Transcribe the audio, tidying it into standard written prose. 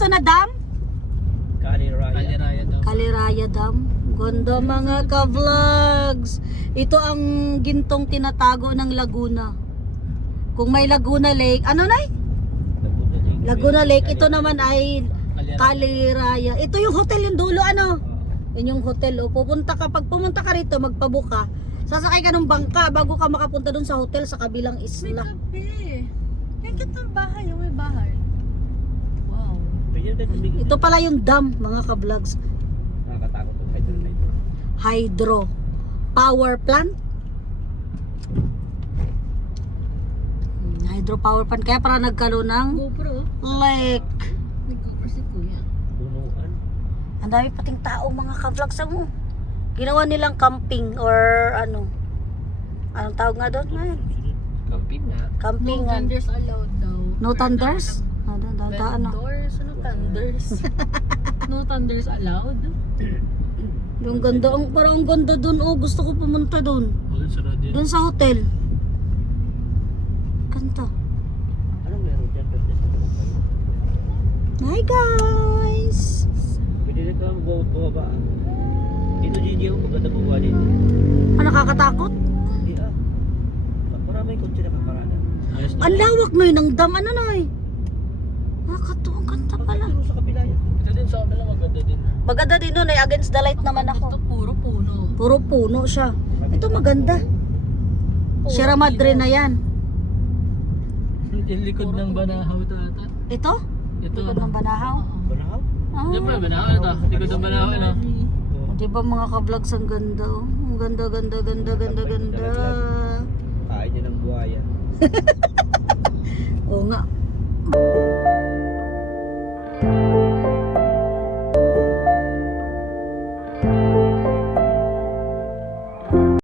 ito na dam? Kaliraya daw. Kaliraya Dam. Ganda mga ka-vlogs. Ito ang gintong tinatago ng Laguna. Kung may Laguna Lake, ano na? Laguna Lake, ito naman ay Kaliraya. Ito yung hotel yung dulo, ano? Yun yung hotel. O, pag pumunta ka rito, magpabuka. Sasakay ka ng bangka bago ka makapunta dun sa hotel sa kabilang May isla. kape. Yung kitang bahay, yung may bahay. Wow. Ito pala yung dam, mga ka-vlogs. Nakakatakot ang hydro na ito. Hydro power plant. Hydro power plant. Kaya para nagkaroon ng GoPro. lake. May GoPro si kuya. Punuan. Ang dami pating tao mga ka-vlogs mo. Ginawa nilang camping or ano. Anong tawag nga doon? Ngayon? Camping nga. No Campingan. thunders allowed daw. No thunders? Ano? Vendors? Ano thunders? No thunders allowed? Yung ganda. Parang ang ganda doon. Oh, gusto ko pumunta doon. Doon sa hotel. Ganda. Anong meron dyan? Hi guys! Pwede na ka bumaba. Dito Gigi ako maganda buwa dito. Ano, nakakatakot? Hindi ah. Maraming kotse na kaparada. Ang lawak na ng dam. Ano na eh? Nakakatuwang kanta pala. Pagkatulong sa kapila yan. Ito din sa kabila maganda din. Maganda din doon eh. Against the light naman Ito ako. puro puno. Puro puno siya. Ito maganda. Puro Sierra Madre ilaw. na yan. Yung likod ng Banahaw tata. Ito? Ito. Likod ng Banahaw? Banahaw? Ah. Banahaw ito. Likod ng Banahaw na. Diba mga ka-vlogs ang ganda? Oh. Ang ganda, ganda, ganda, ganda, ganda. Kain niya ng buhaya. Oo nga.